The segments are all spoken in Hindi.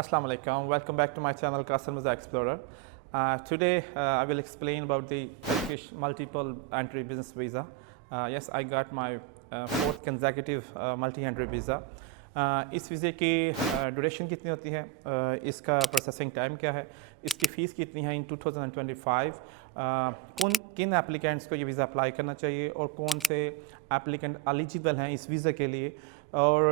Assalamu alaikum. Welcome back to my channel Qasim Mirza Explorer. Today I will explain about the Turkish multiple entry business visa. Yes, I got my fourth consecutive multi-entry visa. इस वीज़े की ड्यूरेशन कितनी होती है, इसका प्रोसेसिंग टाइम क्या है, इसकी फ़ीस कितनी है इन 2025, किन एप्लीकेंट्स को ये वीज़ा अप्लाई करना चाहिए और कौन से एप्लीकेंट एलिजिबल हैं इस वीज़ा के लिए, और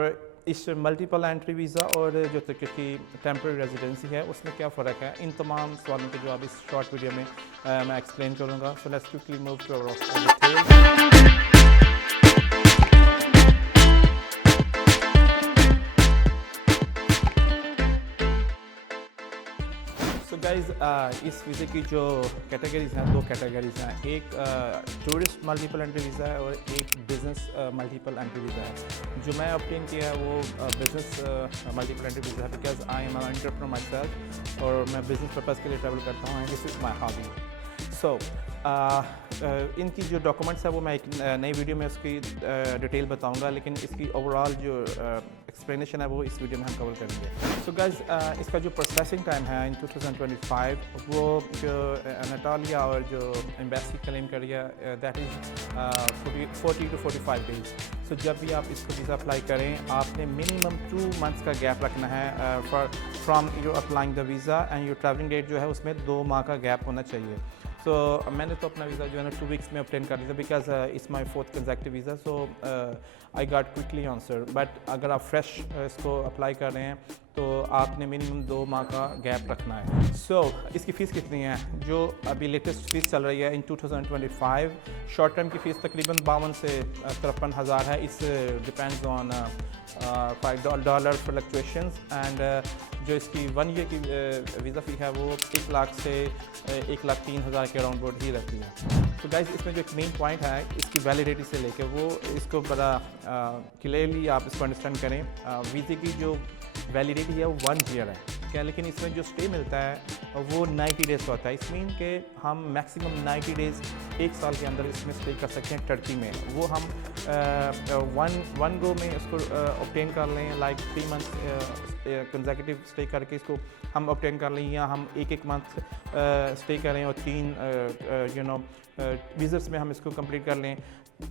इस मल्टीपल एंट्री वीज़ा और जो तुर्की की टेम्परेरी रेजिडेंसी है उसमें क्या फ़र्क है, इन तमाम सवालों के जवाब इस शॉर्ट वीडियो में मैं एक्सप्लेन करूँगा. So let's quickly move to our so guys, इस वीज़े की जो कैटेगरीज हैं, दो कैटेगरीज हैं. एक टूरिस्ट मल्टीपल एंट्री वीज़ा है और एक बिज़नेस मल्टीपल एंट्री वीज़ा है. जो मैं ऑब्टेन किया है वो बिज़नेस मल्टीपल एंट्री वीज़ा है, because I am an entrepreneur myself और मैं बिज़नेस पर्पज़ के लिए ट्रैवल करता हूँ. This is my hobby. So इनकी जो डॉक्यूमेंट्स है वो मैं एक नई वीडियो में उसकी डिटेल बताऊंगा, लेकिन इसकी ओवरऑल जो एक्सप्लेनेशन है वो इस वीडियो में हम कवर करेंगे. सो गाइस, इसका जो प्रोसेसिंग टाइम है इन 2025, वो जो अनाटोलिया और जो एम्बेसी क्लेम कर रही है दैट इज़ 40 to 45 डेज. सो जब भी आप इसको वीज़ा अप्लाई करें, आपने मिनिमम 2 मंथ्स का गैप रखना है from you applying the visa, and your travelling date जो है उसमें 2 माह का गैप होना चाहिए. तो मैंने तो अपना वीज़ा जो है ना 2 वीक्स में ऑब्टेन कर लिया था, because it's my fourth consecutive visa. So I got quickly answer. But अगर आप फ्रेश इसको अप्लाई कर रहे हैं तो आपने मिनिमम 2 माह का गैप रखना है. सो इसकी फ़ीस कितनी है? जो अभी लेटेस्ट फ़ीस चल रही है इन 2025, शॉर्ट टर्म की फ़ीस तकरीबन 52 से 53 हज़ार है. इस डिपेंड्स ऑन $5 फ्लक्चुएशंस. एंड जो इसकी 1 ईयर की वीज़ा फ़ी है वो 1 लाख से 1,03,000 के अराउंड बोर्ड ही रहती है. तो गाइस, इसमें जो एक मेन पॉइंट है इसकी वैलिडिटी से लेके, वो इसको बड़ा क्लियरली आप इसको अंडरस्टैंड करें. वीज़े की जो वैलिडिटी है वो 1 ईयर है क्या, लेकिन इसमें जो स्टे मिलता है वो 90 डेज़ होता है. इस मीन के हम मैक्सिमम 90 डेज़ 1 साल के अंदर इसमें स्टे कर सकते हैं टर्की में. वो हम वन गो में इसको ऑब्टेन कर लें, लाइक 3 मंथ्स कंसेक्यूटिव स्टे करके इसको हम ऑब्टेन कर लें, या हम एक मंथ स्टे करें और 3 विज़िट्स में हम इसको कंप्लीट कर लें.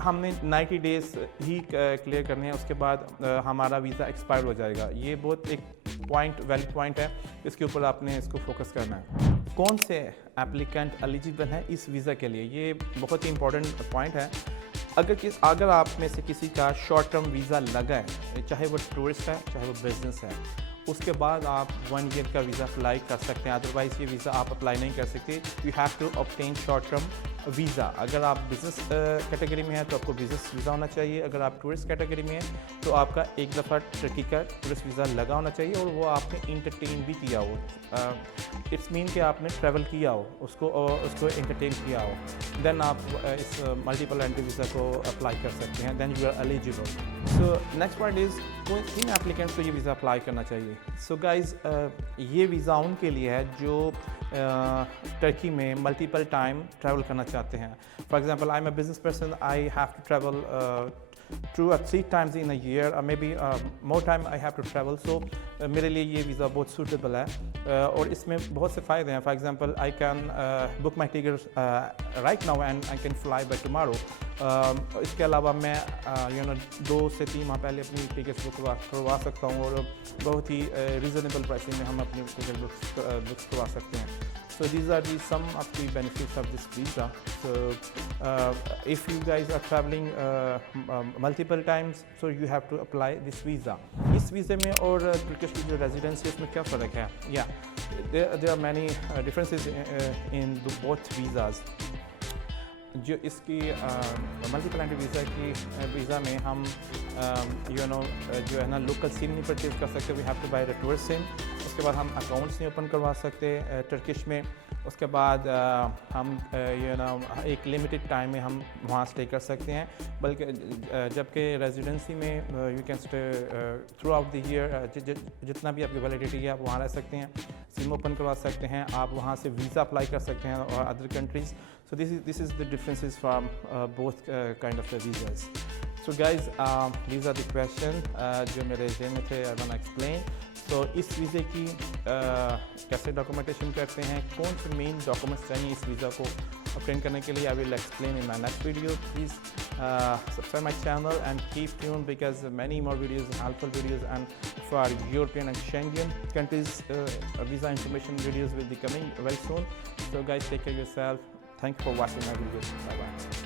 हमने 90 डेज़ ही क्लियर करने हैं, उसके बाद हमारा वीज़ा एक्सपायर हो जाएगा. ये बहुत एक वैलिड पॉइंट है, इसके ऊपर आपने इसको फोकस करना है. कौन से एप्लीकेंट एलिजिबल हैं इस वीज़ा के लिए, ये बहुत ही इंपॉर्टेंट पॉइंट है. अगर आप में से किसी का शॉर्ट टर्म वीज़ा लगा है, चाहे वो टूरिस्ट है चाहे वो बिज़नेस है, उसके बाद आप 1 ईयर का वीज़ा अप्लाई कर सकते हैं. अदरवाइज़ ये वीज़ा आप अप्लाई नहीं कर सकते. You have to obtain short term visa. अगर आप बिज़नेस कैटेगरी में हैं तो आपको बिज़नेस वीज़ा होना चाहिए. अगर आप टूरिस्ट कैटेगरी में हैं तो आपका एक दफ़ा टर्की का टूरिस्ट वीज़ा लगा होना चाहिए और वो आपने इंटरटेन भी किया हो. इट्स मीन कि आपने ट्रैवल किया हो, उसको इंटरटेन किया हो, देन आप इस मल्टीपल एंट्री वीज़ा को अप्लाई कर सकते हैं. Then you are eligible. So next point is किन एप्लीकेंट्स को ये वीज़ा अप्लाई करना चाहिए. सो गाइज़, ये वीज़ा उनके लिए है जो टर्की में मल्टीपल टाइम ट्रैवल करना चाहते हैं. For example, I am a business person, I have to travel 2 or 3 times in a year, or maybe more time I have to travel. So मेरे लिए ये वीज़ा बहुत सूटेबल है और इसमें बहुत से फ़ायदे हैं. For example, I can book my ticket right now and I can fly by tomorrow. इसके अलावा मैं 2 से 3 माह पहले अपनी टिकट्स बुक करवा सकता हूँ और बहुत ही रीज़नेबल प्राइसिंग में हम अपनी टिकट बुक करवा सकते हैं. So these are some of the benefits of this visa. So if you guys are traveling multiple times, so you have to apply this visa. इस वीज़े में और टर्किश की जो रेजिडेंसी है उसमें क्या फ़र्क है? There are many differences in both visas. जो इसकी मल्टीपल एंट्री वीज़ा में हम जो है ना लोकल सिम नहीं परचेज़ कर सकते. We have to buy the tourist SIM. उसके बाद हम अकाउंट्स नहीं ओपन करवा सकते टर्किश में. उसके बाद हम एक लिमिटेड टाइम में हम वहाँ स्टे कर सकते हैं, बल्कि जबकि रेजिडेंसी में you can stay through out the year. जितना भी आपकी वैलिडिटी है आप वहाँ रह सकते हैं, सिम ओपन करवा सकते हैं, आप वहाँ से वीज़ा अप्लाई कर सकते हैं और other countries. So this is the differences from both kind of the visas. So guys, these are the question जो मेरे जेन में थे, I wanna explain. So इस वीज़े की कैसे डॉक्यूमेंटेशन करते हैं, कौन से मेन डॉक्यूमेंट्स चाहिए इस वीज़ा को obtain करने के लिए, I will explain in my next video. Please subscribe my channel and keep tuned because many more videos, helpful videos, and for European and Schengen countries visa information videos will be coming very soon. So guys, take care of yourself. Thank you for watching my video. Bye bye.